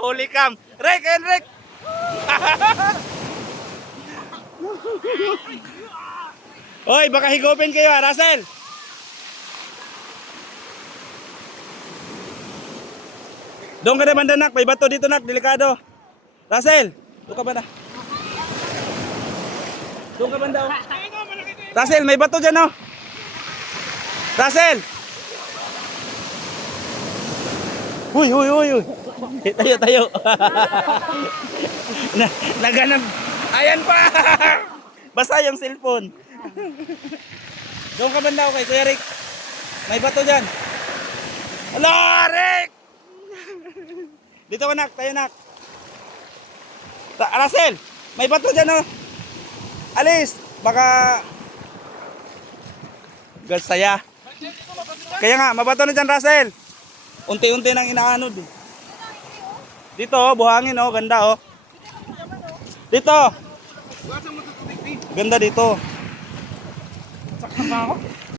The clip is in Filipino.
Huli cam. Rick, Henrik. Hoy, baka higupin kayo ha, Russell. Doon ka na banda nak, may bato dito nak, delikado. Russell, doon ka banda. Doon ka banda oh. Russell, may bato dyan oh. Russell. Huy, huy, huy, huy. Tayo, tayo. Naganap. Ayan pa. Basa yung cellphone. Doon ka banda okay, Kuya Rick. May bato dyan. Hello, Rick! Dito ka nak, tayo nak. Russell, may bato dyan oh. Alis, baka gasaya. Kaya nga, mabato na dyan Russell. Unti-unti nang inaanod eh. Dito oh, buhangin oh, ganda oh. Dito. Ganda dito.